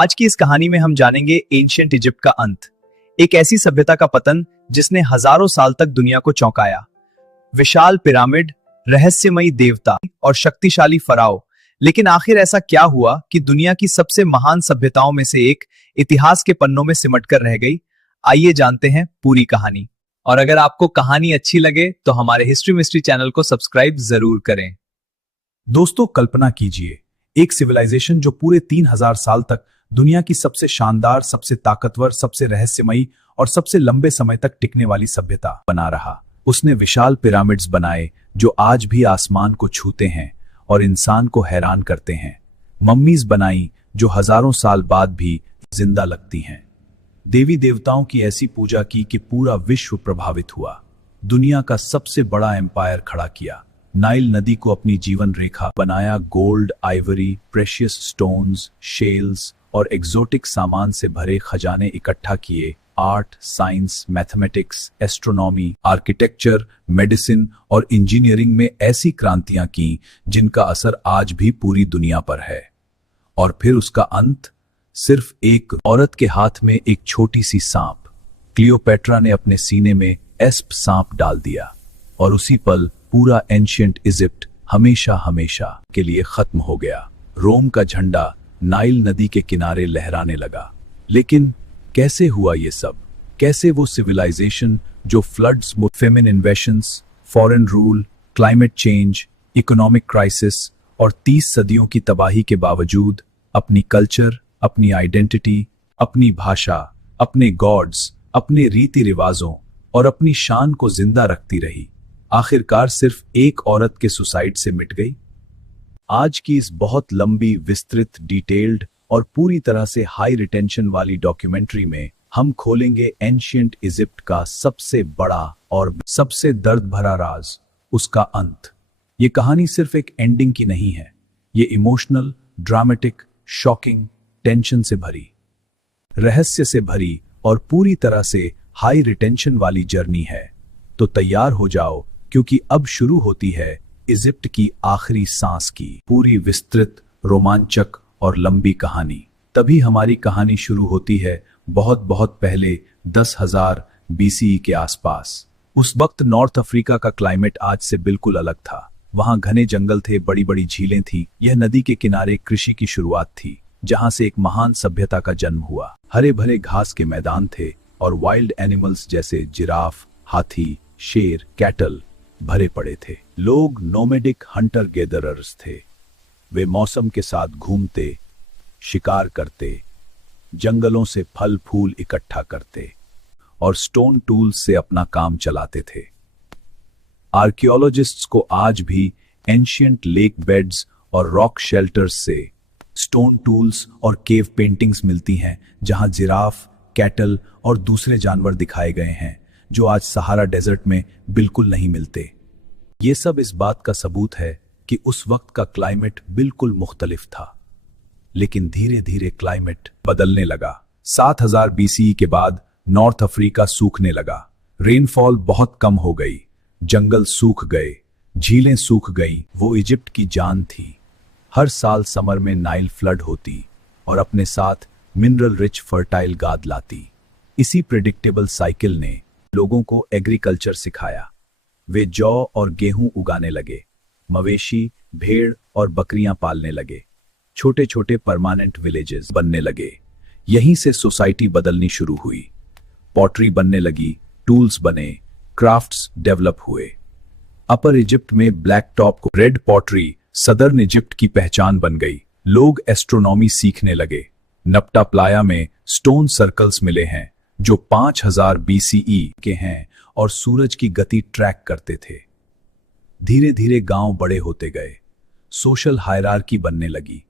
आज की इस कहानी में हम जानेंगे एंशिएंट इजिप्ट का अंत, एक ऐसी सभ्यता का पतन जिसने हजारों साल तक दुनिया को चौंकाया। विशाल पिरामिड, रहस्यमयी देवता और शक्तिशाली फराओ। लेकिन आखिर ऐसा क्या हुआ कि दुनिया की सबसे महान सभ्यताओं में से एक इतिहास के पन्नों में सिमटकर रह गई? आइए जानते हैं पूरी कहानी। और अगर आपको कहानी अच्छी लगे तो हमारे हिस्ट्री मिस्ट्री चैनल को सब्सक्राइब जरूर करें। दोस्तों, कल्पना कीजिए एक सिविलाइजेशन जो पूरे 3000 साल तक दुनिया की सबसे शानदार, सबसे ताकतवर, सबसे रहस्यमयी और सबसे लंबे समय तक टिकने वाली सभ्यता बना रहा। उसने विशाल पिरामिड्स बनाए जो आज भी आसमान को छूते हैं और इंसान को हैरान करते हैं। मम्मीज बनाई जो हजारों साल बाद भी जिंदा लगती हैं। देवी देवताओं की ऐसी पूजा की कि पूरा विश्व प्रभावित हुआ। दुनिया का सबसे बड़ा एम्पायर खड़ा किया। नाइल नदी को अपनी जीवन रेखा बनाया। Gold, Ivory, precious stones, shells और एक्सोटिक सामान से भरे खजाने इकट्ठा किए। Art, science, mathematics, astronomy, architecture, medicine और इंजीनियरिंग में ऐसी क्रांतियां की जिनका असर आज भी पूरी दुनिया पर है। और फिर उसका अंत सिर्फ एक औरत के हाथ में एक छोटी सी सांप। क्लियोपेट्रा ने अपने सीने में एस्प सांप डाल दिया और उसी पल पूरा एंशिएंट इजिप्ट हमेशा हमेशा के लिए खत्म हो गया। रोम का झंडा नाइल नदी के किनारे लहराने लगा। लेकिन कैसे हुआ ये सब? कैसे वो सिविलाइजेशन जो floods, famine invasions, foreign rule, climate change, economic crisis और 30 सदियों की तबाही के बावजूद अपनी कल्चर, अपनी आइडेंटिटी, अपनी भाषा, अपने गॉड्स, अपने रीति रिवाजों और अपनी शान को जिंदा रखती रही, आखिरकार सिर्फ एक औरत के सुसाइड से मिट गई? आज की इस बहुत लंबी, विस्तृत, डिटेल्ड और पूरी तरह से हाई रिटेंशन वाली डॉक्यूमेंट्री में हम खोलेंगे एंशिएंट इजिप्ट का सबसे बड़ा और सबसे दर्द भरा राज, उसका अंत। ये कहानी सिर्फ एक एंडिंग की नहीं है। ये इमोशनल, ड्रामेटिक, शॉकिंग, टेंशन से भरी, रहस्य से भरी और पूरी तरह से हाई रिटेंशन वाली जर्नी है। तो तैयार हो जाओ, क्योंकि अब शुरू होती है इजिप्ट की आखिरी सांस की पूरी विस्तृत, रोमांचक और लंबी कहानी। तभी हमारी कहानी शुरू होती है बहुत बहुत पहले, 10,000 BCE के आसपास। उस वक्त नॉर्थ अफ्रीका का क्लाइमेट आज से बिल्कुल अलग था। वहां घने जंगल थे, बड़ी बड़ी झीलें थी। यह नदी के किनारे कृषि की शुरुआत थी, जहां से एक महान सभ्यता का जन्म हुआ। हरे भरे घास के मैदान थे और वाइल्ड एनिमल्स जैसे जिराफ, हाथी, शेर, कैटल भरे पड़े थे। लोग नोमेडिक हंटर गेदरर्स थे। वे मौसम के साथ घूमते, शिकार करते, जंगलों से फल फूल इकट्ठा करते और स्टोन टूल्स से अपना काम चलाते थे। आर्कियोलॉजिस्ट्स को आज भी एंशिएंट लेक बेड्स और रॉक शेल्टर्स से स्टोन टूल्स और केव पेंटिंग्स मिलती हैं, जहां जिराफ, कैटल और दूसरे जानवर दिखाए गए हैं जो आज सहारा डेजर्ट में बिल्कुल नहीं मिलते। ये सब इस बात का सबूत है कि उस वक्त का क्लाइमेट बिल्कुल मुख्तलिफ था। लेकिन धीरे धीरे क्लाइमेट बदलने लगा। 7000 BCE के बाद नॉर्थ अफ्रीका सूखने लगा। रेनफॉल बहुत कम हो गई, जंगल सूख गए, झीलें सूख गई। वो इजिप्ट की जान थी। हर साल समर में नाइल फ्लड होती और अपने साथ मिनरल रिच फर्टाइल गाद लाती। इसी प्रेडिक्टेबल साइकिल ने लोगों को एग्रीकल्चर सिखाया। वे जौ और गेहूं उगाने लगे, मवेशी, भेड़ और बकरियां पालने लगे। छोटे छोटे परमानेंट विलेजेस बनने लगे। यहीं से सोसाइटी बदलनी शुरू हुई। पॉटरी बनने लगी, टूल्स बने, क्राफ्ट्स डेवलप हुए। अपर इजिप्ट में ब्लैक टॉप को रेड पॉटरी सदर्न इजिप्ट की पहचान बन गई। लोग एस्ट्रोनॉमी सीखने लगे। नप्टा प्लाया में स्टोन सर्कल्स मिले हैं जो 5000 BCE के हैं और सूरज की गति ट्रैक करते थे। धीरे धीरे गांव बड़े होते गए। सोशल हायरार्की बनने लगी।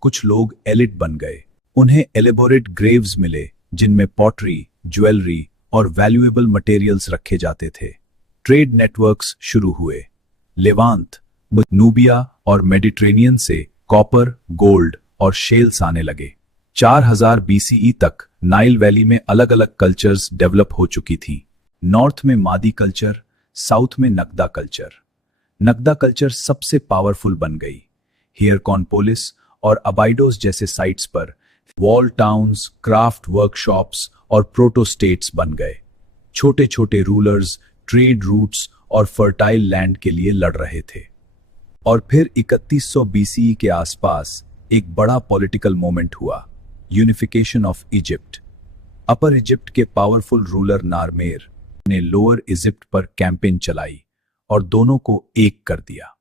कुछ लोग एलिट बन गए। उन्हें एलेबोरेट ग्रेव्स मिले जिनमें पॉटरी, ज्वेलरी और वैल्यूएबल मटेरियल्स रखे जाते थे। ट्रेड नेटवर्क्स शुरू हुए। लेवांत, नूबिया और मेडिटेरेनियन से कॉपर, गोल्ड और शेल्स आने लगे। 4000 BCE तक नाइल वैली में अलग अलग कल्चर्स डेवलप हो चुकी थी। नॉर्थ में मादी कल्चर, साउथ में नकदा कल्चर। नकदा कल्चर सबसे पावरफुल बन गई। हियरकॉनपोलिस और अबाइडोस जैसे साइट्स पर वॉल टाउन्स, क्राफ्ट वर्कशॉप्स और प्रोटो स्टेट्स बन गए। छोटे छोटे रूलर्स ट्रेड रूट्स और फर्टाइल लैंड के लिए लड़ रहे थे। और फिर 3100 बीसीई के आसपास एक बड़ा पॉलिटिकल मोमेंट हुआ, unification of Egypt. Upper Egypt के पावरफुल रूलर नारमेर ने लोअर इजिप्ट पर कैंपेन चलाई और दोनों को एक कर दिया।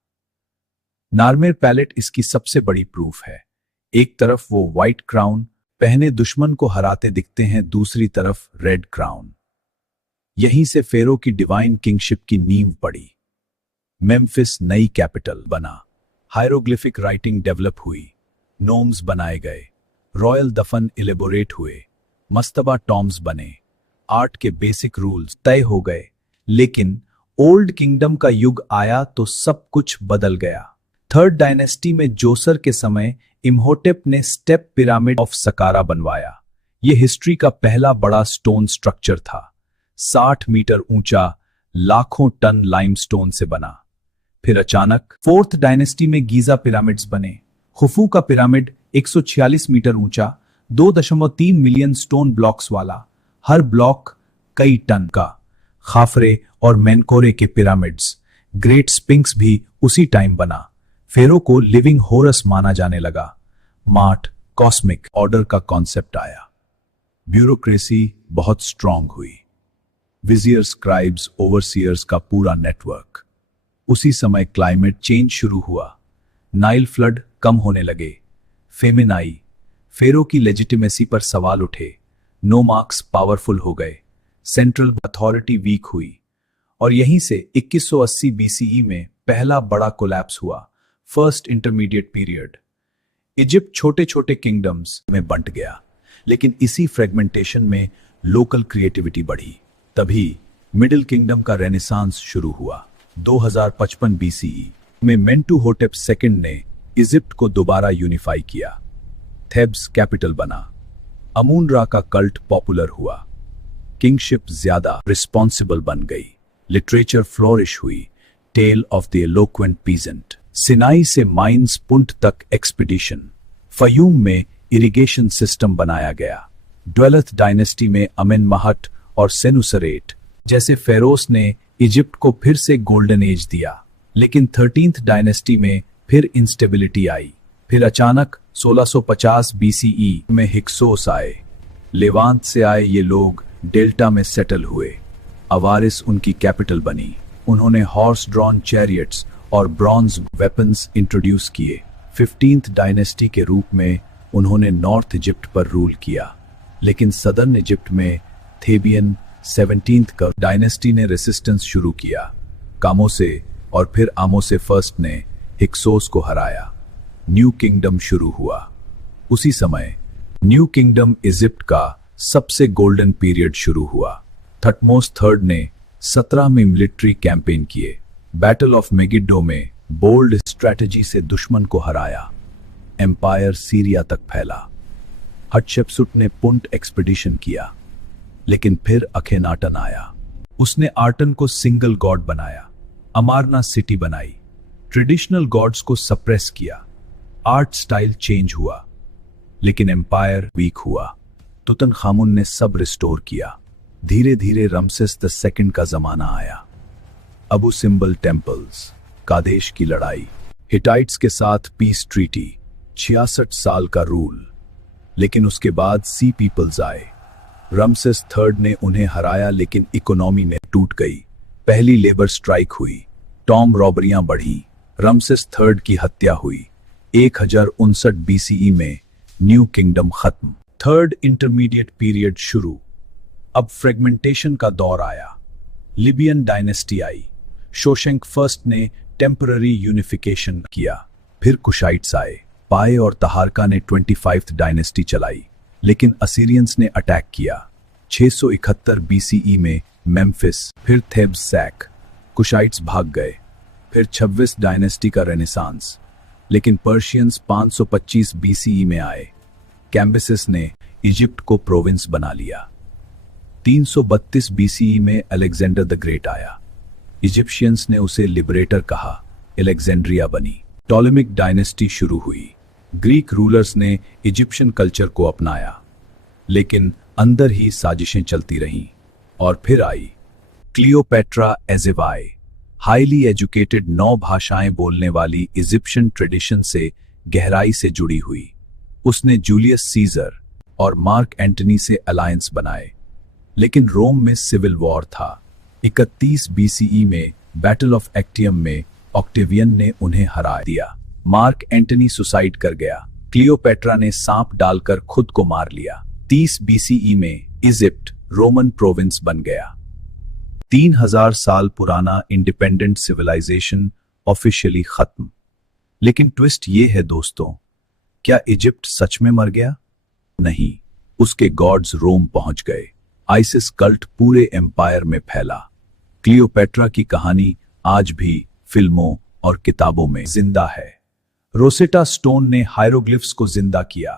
नारमेर पैलेट इसकी सबसे बड़ी प्रूफ है। एक तरफ वो व्हाइट क्राउन पहने दुश्मन को हराते दिखते हैं, दूसरी तरफ रेड क्राउन। यहीं से फेरो की डिवाइन किंगशिप की नींव पड़ी। मेम्फिस नई कैपिटल बना, हायरोग्लिफिक राइटिंग डेवलप हुई, नोम्स बनाए गए, रॉयल दफन इलेबोरेट हुए, मस्तबा टॉम्स बने, आर्ट के बेसिक रूल्स तय हो गए। लेकिन ओल्ड किंगडम का युग आया तो सब कुछ बदल गया। थर्ड डायनेस्टी में जोसर के समय इम्होटेप ने स्टेप पिरामिड ऑफ सकारा बनवाया। यह हिस्ट्री का पहला बड़ा स्टोन स्ट्रक्चर था, 60 मीटर ऊंचा, लाखों टन लाइमस्टोन से बना। फिर अचानक फोर्थ डायनेस्टी में गीजा पिरामिड्स बने। खुफू का पिरामिड 146 मीटर ऊंचा, 2.3 मिलियन स्टोन ब्लॉक्स वाला, हर ब्लॉक कई टन का। खाफरे और मेनकोरे के पिरामिड्स, ग्रेट स्पिंक्स भी उसी टाइम बना। फेरो को लिविंग होरस माना जाने लगा। मार्ट कॉस्मिक ऑर्डर का कॉन्सेप्ट आया। ब्यूरोक्रेसी बहुत स्ट्रांग हुई। विजियर्स, स्क्राइब्स, ओवरसीयर्स का पूरा नेटवर्क। उसी समय क्लाइमेट चेंज शुरू हुआ। नाइल फ्लड कम होने लगे, फेमिन आई, फेरो की लेजिटिमेसी पर सवाल उठे, नोमार्क्स पावरफुल हो गए, सेंट्रल अथॉरिटी वीक हुई। और यहीं से 2180 बीसीई में पहला बड़ा कोलैप्स हुआ, फर्स्ट इंटरमीडिएट पीरियड। इजिप्ट छोटे छोटे किंगडम्स में बंट गया, लेकिन इसी फ्रेगमेंटेशन में लोकल क्रिएटिविटी बढ़ी। तभी मिडिल किंगडम का रेनेसांस शुरू हुआ। 2055 बीसीई में मेंटुहोटेप सेकंड ने इजिप्ट को दोबारा यूनिफाई किया। थेब्स कैपिटल बना। अमून रा का कल्ट पॉपुलर हुआ। किंगशिप ज्यादा रिस्पॉन्सिबल बन गई। लिटरेचर फ्लोरिश हुई। Tale of the eloquent peasant. Sinai से माइंस पुंट तक एक्सपीडिशन। फयूम में इरिगेशन सिस्टम बनाया गया। ड्वेलथ डायनेस्टी में अमेन महट और सेनुसरेट जैसे फेरोस ने इजिप्ट को फिर से गोल्डन एज दिया। लेकिन 13th डायनेस्टी में फिर इंस्टेबिलिटी आई। फिर अचानक 1650 बीसीई में हिक्सोस आए। लेवांत से आए ये लोग डेल्टा में सेटल हुए। अवारिस उनकी कैपिटल बनी। उन्होंने हॉर्स ड्रॉन चैरियट्स और ब्रॉन्ज वेपन्स इंट्रोड्यूस किए। 15th डायनेस्टी के रूप में उन्होंने नॉर्थ इजिप्ट पर रूल किया। लेकिन सदर्न इजिप्ट में थेबियन 17th का डायनेस्टी ने रेसिस्टेंस शुरू किया। कामोसे और फिर आमोसे फर्स्ट ने हिक्सोस को हराया। न्यू किंगडम शुरू हुआ। उसी समय न्यू किंगडम इजिप्ट का सबसे गोल्डन पीरियड शुरू हुआ। थटमोस थर्ड ने 17 में मिलिट्री कैंपेन किए। बैटल ऑफ मेगिड्डो में बोल्ड स्ट्रैटेजी से दुश्मन को हराया। एम्पायर सीरिया तक फैला। हटशेप्सुट ने पुंट एक्सपीडिशन किया। लेकिन फिर अखेनाटन आया। उसने आर्टन को सिंगल गॉड बनाया। अमारना सिटी बनाई। ट्रेडिशनल गॉड्स को सप्रेस किया। आर्ट स्टाइल चेंज हुआ। लेकिन एम्पायर वीक हुआ। तुतनखामुन ने सब रिस्टोर किया। धीरे धीरे रमसेस द सेकंड का जमाना आया। अबू सिंबल टेम्पल्स, कादेश की लड़ाई, हिटाइट्स के साथ पीस ट्रीटी, 66 साल का रूल। लेकिन उसके बाद सी पीपल्स आए। रमसेस थर्ड ने उन्हें हराया, लेकिन इकोनॉमी में टूट गई। पहली लेबर स्ट्राइक हुई। टॉम रॉबरियां बढ़ी। रमसेस थर्ड की हत्या हुई। 1059 बीसीई में न्यू किंगडम खत्म। थर्ड इंटरमीडिएट पीरियड शुरू। अब फ्रेगमेंटेशन का दौर आया। लिबियन डायनेस्टी आई। शोशेंक फर्स्ट ने टेम्पररी यूनिफिकेशन किया। फिर कुशाइट्स आए। पाए और तहारका ने 25th डायनेस्टी चलाई। लेकिन असीरियंस ने अटैक किया। 671 बीसीई में मेम्फिस, फिर थेब्स सैक। कुशाइट्स भाग गए। फिर 26 डायनेस्टी का रेनेसांस। लेकिन पर्शियंस 525 बीसीई में आए। कैम्बिसिस ने इजिप्ट को प्रोविंस बना लिया। 332 बीसीई में अलेक्जेंडर द ग्रेट आया। इजिप्शियंस ने उसे लिबरेटर कहा। अलेक्जेंड्रिया बनी। टॉलेमिक डायनेस्टी शुरू हुई। ग्रीक रूलर्स ने इजिप्शियन कल्चर को अपनाया, लेकिन अंदर ही साजिशें चलती रहीं। और फिर आई क्लियोपेट्रा एजेवाई, हाईली एजुकेटेड 9 भाषाएं बोलने वाली इजिप्शियन ट्रेडिशन से गहराई से जुड़ी हुई। उसने जूलियस सीजर और मार्क एंटनी से अलायंस बनाए, लेकिन रोम में सिविल वॉर था। 31 बीसीई में बैटल ऑफ एक्टियम में ऑक्टेवियन ने उन्हें हरा दिया। मार्क एंटनी सुसाइड कर गया। क्लियोपेट्रा ने सांप डालकर खुद को मार लिया। 30 बीसीई में इजिप्ट रोमन प्रोविंस बन गया। 3000 साल पुराना इंडिपेंडेंट सिविलाइजेशन ऑफिशियली खत्म। लेकिन ट्विस्ट ये है दोस्तों, क्या इजिप्ट सच में मर गया? नहीं, उसके गॉड्स रोम पहुंच गए। आइसिस कल्ट पूरे एम्पायर में फैला। क्लियोपेट्रा की कहानी आज भी फिल्मों और किताबों में जिंदा है। रोसेटा स्टोन ने हायरोग्लिफ्स को जिंदा किया।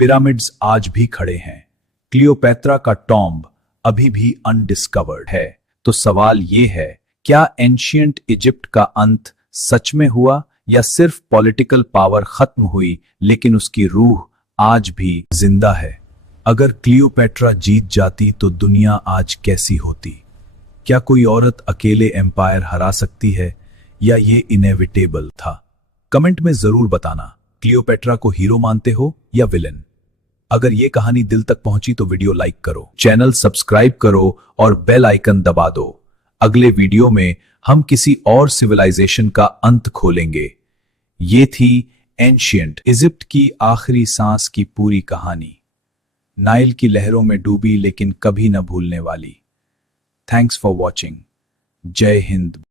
पिरामिड्स आज भी खड़े हैं। क्लियोपेट्रा का टॉम्ब अभी भी अनडिस्कवर्ड है। तो सवाल ये है, क्या एंशिएंट इजिप्ट का अंत सच में हुआ या सिर्फ पॉलिटिकल पावर खत्म हुई, लेकिन उसकी रूह आज भी जिंदा है? अगर क्लियोपेट्रा जीत जाती तो दुनिया आज कैसी होती? क्या कोई औरत अकेले एम्पायर हरा सकती है या ये इनएविटेबल था? कमेंट में जरूर बताना, क्लियोपेट्रा को हीरो मानते हो या विलेन? अगर ये कहानी दिल तक पहुंची तो वीडियो लाइक करो, चैनल सब्सक्राइब करो और बेल आइकन दबा दो। अगले वीडियो में हम किसी और सिविलाइजेशन का अंत खोलेंगे। ये थी एंशिएंट इजिप्ट की आखिरी सांस की पूरी कहानी। नाइल की लहरों में डूबी लेकिन कभी न भूलने वाली। Thanks for watching. जय हिंद।